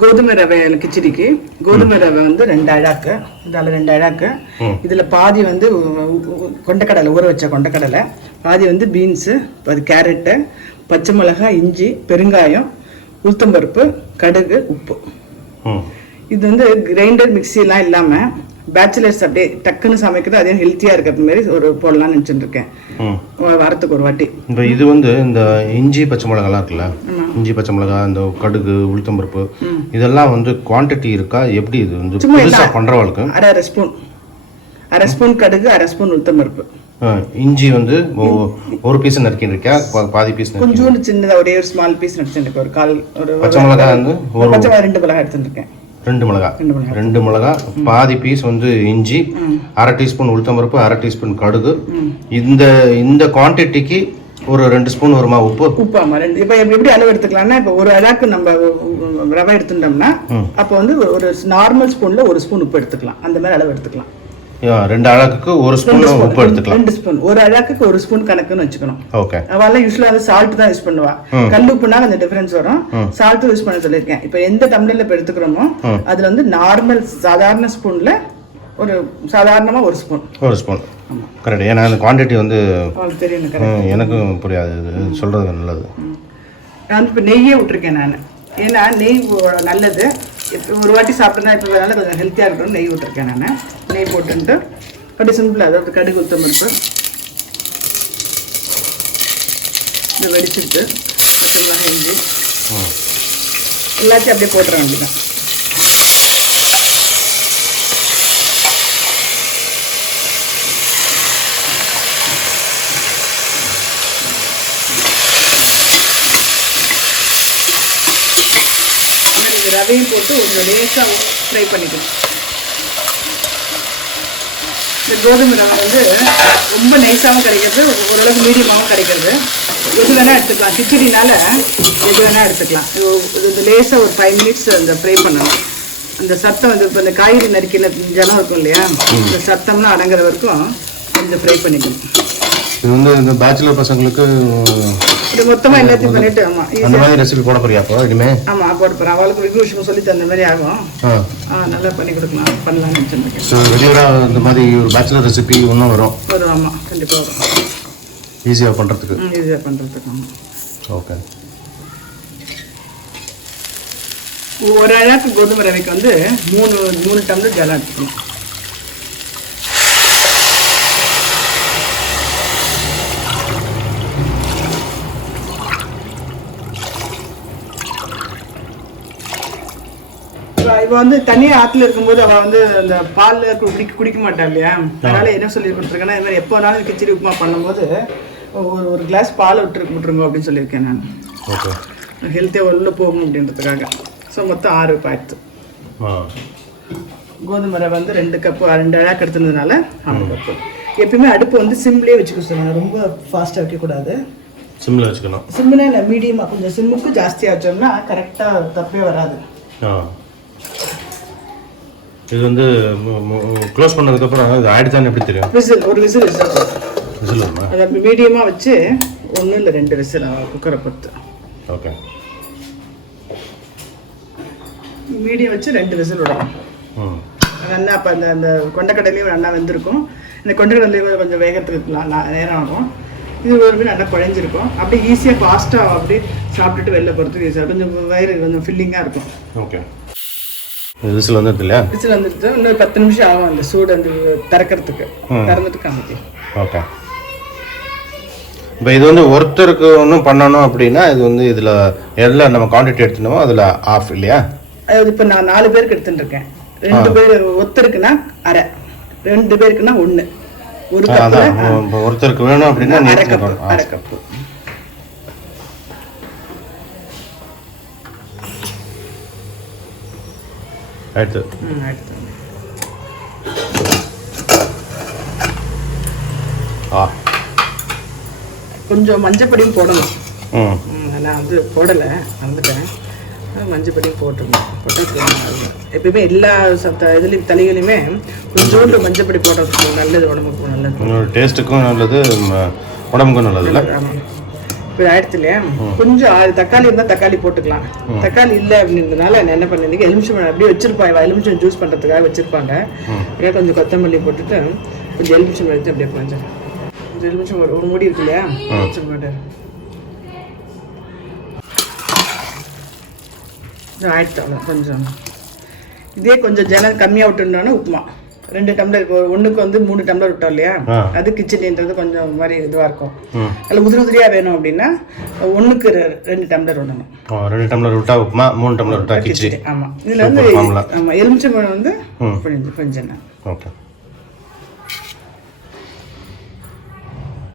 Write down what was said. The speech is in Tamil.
கோதுமை ரவை கிச்சடிக்கு கோதுமை ரவை வந்து 2 அழாக்கு, இதில் 2 அழாக்கு. இதில் பாதி வந்து கொண்டக்கடலை, ஊற வச்ச கொண்டக்கடலை, பாதி வந்து பீன்ஸு, அது கேரட்டு, பச்சை மிளகாய், இஞ்சி, பெருங்காயம், உளுத்தம்பருப்பு, கடுகு, உப்பு. இது வந்து கிரைண்டர் மிக்சிலாம் இல்லாமல் பேச்சுலர்ஸ் அப்படியே டக்குன்னு சமைக்கிறது, அதே ஹெல்த்தியாக இருக்கிறது மாதிரி ஒரு போடலாம்னு நினச்சிட்டு இருக்கேன், வாரத்துக்கு ஒரு வாட்டி. இப்போ இது வந்து இந்த இஞ்சி பச்சை மிளகாலாம் இருக்குல்ல, இஞ்சி பச்சை மிளகா, இந்த கடுகு, உளுத்தம்பருப்பு, இதெல்லாம் வந்து குவான்டிட்டி இருக்கா எப்படி? இது வந்து புதுசாக பண்ணுறவளுக்கு அரை ஸ்பூன் கடுகு, அரை ஸ்பூன் உளுத்தம்பருப்பு. இஞ்சி வந்து ஒரு பீஸ் நறுக்கின்னு இருக்கா, பாதி பீஸ் கொஞ்சோண்டு சின்னதாக ஒரே ஒரு ஸ்மால் பீஸ் நடிச்சுருக்கேன். ஒரு கால் ஒரு பச்சை மிளகா வந்து பச்சை மிளகா 2 மிளகா எடுத்துருக்கேன். 2 மிளகா, பாதி பீஸ் வந்து இஞ்சி, அரை டீஸ்பூன் உளுத்தம்பருப்பு, அரை டீஸ்பூன் கடுகு. இந்த குவான்டிட்டிக்கு ஒரு 2 ஸ்பூன் வருமா உப்பு? ஆமா 2. இப்போ எப்படி அளவு எடுத்துக்கலாம்னா, இப்போ ஒரு அழாக்கு நம்ம ரவை எடுத்துட்டோம்னா அப்போ வந்து ஒரு நார்மல் ஸ்பூன்ல 1 ஸ்பூன் உப்பு எடுத்துக்கலாம். அந்த மாதிரி அளவு எடுத்துக்கலாம். 2 அழகுக்கு 1 ஸ்பூன் உப்பு எடுத்துக்கலாம். 2 ஸ்பூன், ஒரு அழகுக்கு 1 ஸ்பூன் கணக்குன்னு வச்சுக்கணும். ஓகே. அவெல்லாம் யூஸ்வலா வந்து சால்ட் தான் யூஸ் பண்ணுவா. கல் உப்புனா அந்த டிஃபரன்ஸ் வரும். சால்ட் யூஸ் பண்ண சொல்லியிருக்கேன். இப்போ எந்த டம்ளர்ல இப்போ எடுத்துக்கிறோமோ அதுல வந்து நார்மல் சாதாரண ஸ்பூன்ல ஒரு சாதாரணமா 1 ஸ்பூன். 1 spoon correct. ஏன்னா அந்த குவான்டிட்டி வந்து தெரியும், எனக்கும் புரியாது, சொல்றது நல்லது. நான் இப்போ நெய்யே விட்டுருக்கேன் நான். ஏன்னா நெய் நல்லது. ஒரு வாட்டி சாப்பிட்டேன்னா இப்போ வேணாலும் கொஞ்சம் ஹெல்த்தியாக இருக்கணும், நெய் விட்டுருக்கேன் நான். நெய் போட்டுட்டு அப்படி சிம்பிளாக அதாவது கடுகு, உளுத்தம்பருப்பு இதை வெடிச்சுட்டு பச்சை மிளகாய், இஞ்சி எல்லாத்தையும் அப்படியே போட்டுற வேண்டியதான். ரவையும் போட்டு கொஞ்சம் லேசாக ஃப்ரை பண்ணிக்கணும். இந்த கோதுமை ரவை வந்து ரொம்ப நைஸாகவும் கிடைக்கிறது, ஓரளவுக்கு மீடியமாகவும் கிடைக்கிறது. எது வேணால் எடுத்துக்கலாம். கிச்சடினால எது வேணால் எடுத்துக்கலாம். இது லேசாக ஒரு 5 மினிட்ஸ் அந்த ஃப்ரை பண்ணணும். அந்த சத்தம் வந்து இப்போ இந்த காய்கறி நறுக்கின ஜனம் இருக்கும் இல்லையா, இந்த சத்தம்லாம் அடங்குற வரைக்கும் கொஞ்சம் ஃப்ரை பண்ணிக்கணும். இது வந்து இந்த பேச்சுலர் பசங்களுக்கு இது மொத்தமாக எல்லாத்தையும் பண்ணிட்டு அந்த மாதிரி ரெசிபி போட போறியா அப்போ இனிமே? ஆமாம் போட போகிறேன். அவளுக்கு வியூஷம் சொல்லி தந்த மாதிரி ஆகும். நல்லா பண்ணி கொடுக்கலாம், பண்ணலாம்னு நினச்சிருக்கேன். ஸோ ரெகுலராக இந்த மாதிரி ஒரு பேச்சுலர் ரெசிபி இன்னும் வரும். ஆமாம் கண்டிப்பாக வரும். ஈஸியாக பண்ணுறதுக்கு. ஆமாம். ஓகே. ஒரு அழகு கோதுமை ரவைக்கு வந்து 3 டம்ளர் ஜலம் எடுத்துக்கணும். இப்போ வந்து தனியாக ஆற்றுல இருக்கும்போது அவள் வந்து அந்த பாலில் குடிக்க மாட்டா இல்லையா, அதனால என்ன சொல்லி கொடுத்துருக்கேன்னா, இது மாதிரி எப்போ வேணாலும் கிச்சடி உப்புமா பண்ணும்போது ஒரு கிளாஸ் பால் விட்டுருங்க அப்படின்னு சொல்லியிருக்கேன் நான். ஓகே. ஹெல்த்தியாக உள்ள போகும் அப்படின்றதுக்காக. ஸோ மொத்தம் 6 பாய்த்து கோதுமை ரவை வந்து 2 கப்பு 2 அழாக்கு எடுத்துனதுனால 6 கப்பு. எப்பயுமே அடுப்பு வந்து சிம்லேயே வச்சுக்க சொல்லுவாங்க, ரொம்ப ஃபாஸ்ட்டாக வைக்கக்கூடாது. சிம்மில் வச்சுக்கணும். சிம்மில் இல்லை, மீடியமாக. கொஞ்சம் சிம்முக்கு ஜாஸ்தியாக வச்சோம்னா கரெக்டாக தப்பே வராது. இது வந்து க்ளோஸ் பண்ணதுக்கப்புறம் இது ஆயிடுதான்னு எப்படி தெரியும்? ஒரு விசில் வருமா? அதை மீடியமாக வச்சு 1 இல்லை 2 விசில் குக்கரை பொறுத்து. ஓகே. மீடியம் வச்சு 2 விசில் விடணும். நல்லா அப்போ அந்த கொண்டக்கடலையும் நல்லா வெந்திருக்கும். இந்த கொண்டக்கடலையும் கொஞ்சம் வேகத்துக்கு நேரம் ஆகும். இது ஒரு நல்லா குழஞ்சிருக்கும். அப்படியே ஈஸியாக ஃபாஸ்ட்டாக அப்படியே சாப்பிட்டுட்டு வெளில போகிறதுக்கு ஈஸியாக கொஞ்சம் வயிறு கொஞ்சம் ஃபில்லிங்காக இருக்கும். ஓகே. விசில் வந்துடுது இல்லையா? விசில் வந்துடுது. இன்னொரு 10 நிமிஷம் ஆகும் அந்த சூடு அந்த திறக்கிறதுக்கு. திறந்துட்டு காமிச்சு. ஓகே. இப்போ இது வந்து ஒருத்தருக்கு ஒன்றும் பண்ணணும் அப்படின்னா இது வந்து இதில் எல்லாம் நம்ம குவான்டிட்டி எடுத்துனோமோ அதில் ஆஃப் இல்லையா? அது இப்போ நான் 4 பேருக்கு எடுத்துட்டு இருக்கேன். 2 பேர் ஒருத்தருக்குன்னா அரை, 2 பேருக்குன்னா 1. ஒருத்தருக்கு வேணும் அப்படின்னா அரை கப்பு. அடுத்து கொஞ்சம் மஞ்சப்பொடியும் போடணும். நான் வந்து போடலை, வந்துட்டேன். மஞ்சப்பொடியும் போட்டுருந்தேன். போட்டு எப்பயுமே எல்லா இதுலேயும் தலைகளையுமே கொஞ்சோண்டு மஞ்சப்பொடி போடுறதுக்கு நல்லது, உடம்புக்கு நல்லது, டேஸ்ட்டுக்கும் நல்லது, உடம்புக்கும் நல்லது இல்லை? இப்போ ஆயிடுச்சு இல்லையா, கொஞ்சம் தக்காளி இருந்தால் தக்காளி போட்டுக்கலாம். தக்காளி இல்லை அப்படின்றதுனால நான் என்ன பண்ணேன், எலுமிச்சம்பழம் அப்படியே வச்சிருப்பாங்க, எலுமிச்சம் ஜூஸ் பண்ணுறதுக்காக வச்சிருப்பாங்க. அப்படியே கொஞ்சம் கொத்தமல்லி போட்டுட்டு கொஞ்சம் எலுமிச்சம்பழம் எடுத்து அப்படியே கொஞ்சம் எலுமிச்சம் ஒரு மூடி இருக்கு இல்லையா, ஆயிடுச்சு. கொஞ்சம் இதே கொஞ்சம் ஜனம் கம்மியாக விட்டுட்டோன்னா உப்புமா 2 டம்ளர், ஒன்றுக்கு வந்து 3 டம்ளர் விட்டோம் இல்லையா, அது கிச்சடின்றது கொஞ்சம் மாதிரி இதுவாக இருக்கும். அதில் உதிரியாக வேணும் அப்படின்னா 1க்கு 2 டம்ளர் விடணும். 2 டம்ளர் விட்டா உப்புமா, 3 டம்ளர் விட்டா கிச்சடி. ஆமாம், இதில் வந்து ஆமாம் எலுமிச்சம்பழம் வந்து கொஞ்சம். ஓகே.